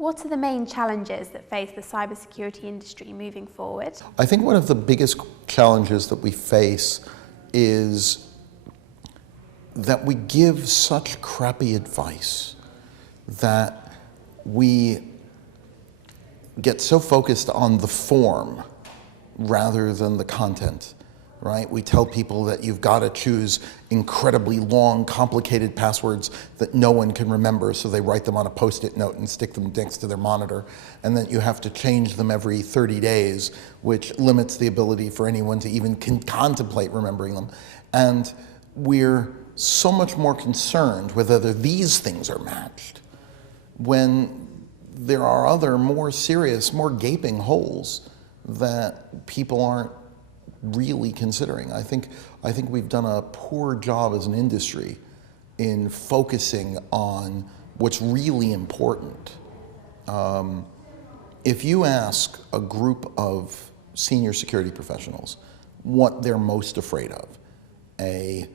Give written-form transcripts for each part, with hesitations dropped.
What are the main challenges that face the cybersecurity industry moving forward? I think one of the biggest challenges that we face is that we give such crappy advice that we get so focused on the form rather than the content, right? We tell people that you've got to choose incredibly long, complicated passwords that no one can remember, so they write them on a Post-it note and stick them next to their monitor, and that you have to change them every 30 days, which limits the ability for anyone to even contemplate remembering them. And we're so much more concerned with whether these things are matched when there are other more serious, more gaping holes that people aren't really considering. I think we've done a poor job as an industry in focusing on what's really important. If you ask a group of senior security professionals what they're most afraid of, a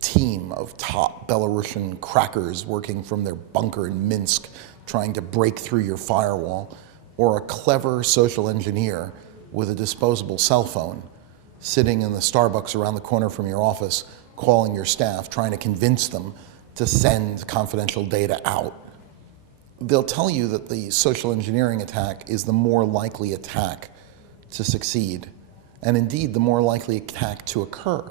team of top Belarusian crackers working from their bunker in Minsk trying to break through your firewall, or a clever social engineer with a disposable cell phone sitting in the Starbucks around the corner from your office calling your staff, trying to convince them to send confidential data out. They'll tell you that the social engineering attack is the more likely attack to succeed, and indeed the more likely attack to occur.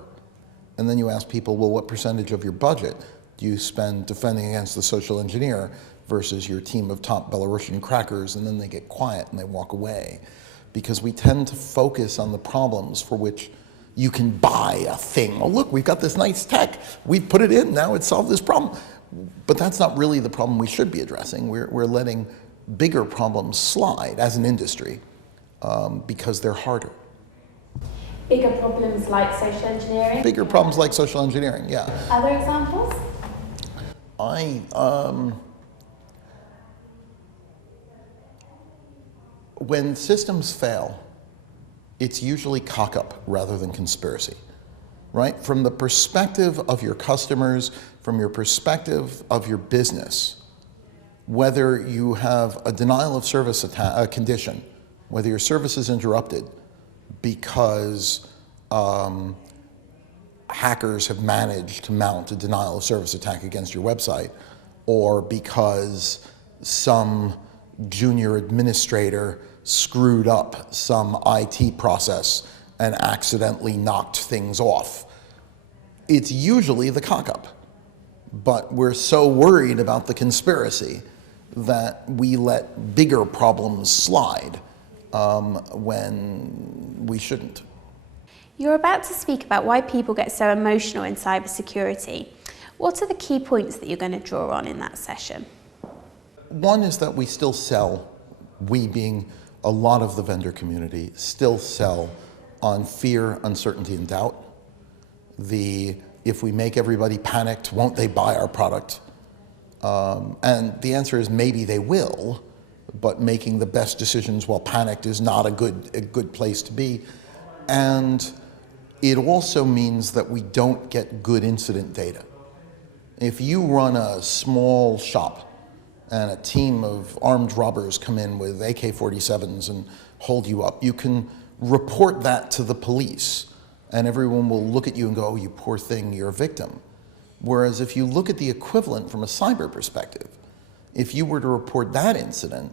And then you ask people, well, what percentage of your budget do you spend defending against the social engineer versus your team of top Belarusian crackers? And then they get quiet and they walk away. Because we tend to focus on the problems for which you can buy a thing. Oh, look, we've got this nice tech. We've put it in, now it's solved this problem. But that's not really the problem we should be addressing. We're letting bigger problems slide as an industry because they're harder. Bigger problems like social engineering? Bigger problems like social engineering, yeah. Other examples? When systems fail, it's usually cock-up rather than conspiracy, right? From the perspective of your customers, from your perspective of your business, whether you have a denial of service condition, whether your service is interrupted because hackers have managed to mount a denial of service attack against your website, or because some junior administrator screwed up some IT process and accidentally knocked things off. It's usually the cock-up, but we're so worried about the conspiracy that we let bigger problems slide when we shouldn't. You're about to speak about why people get so emotional in cybersecurity. What are the key points that you're going to draw on in that session? One is that we still sell, we being a lot of the vendor community, still sell on fear, uncertainty, and doubt. If we make everybody panicked, won't they buy our product? And the answer is maybe they will, but making the best decisions while panicked is not a good place to be. And it also means that we don't get good incident data. If you run a small shop and a team of armed robbers come in with AK-47s and hold you up, you can report that to the police and everyone will look at you and go, oh, you poor thing, you're a victim. Whereas if you look at the equivalent from a cyber perspective, if you were to report that incident,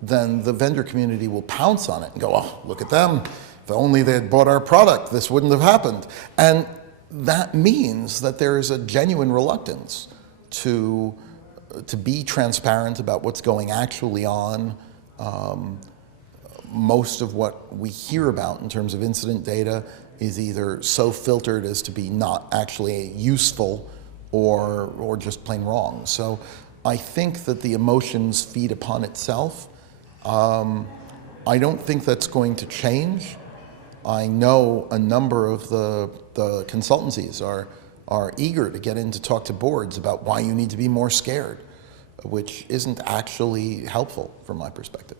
then the vendor community will pounce on it and go, oh, look at them. If only they had bought our product, this wouldn't have happened. And that means that there is a genuine reluctance to be transparent about what's going actually on. Most of what we hear about in terms of incident data is either so filtered as to be not actually useful or just plain wrong. So I think that the emotions feed upon itself. I don't think that's going to change. I know a number of the consultancies are eager to get in to talk to boards about why you need to be more scared, which isn't actually helpful from my perspective.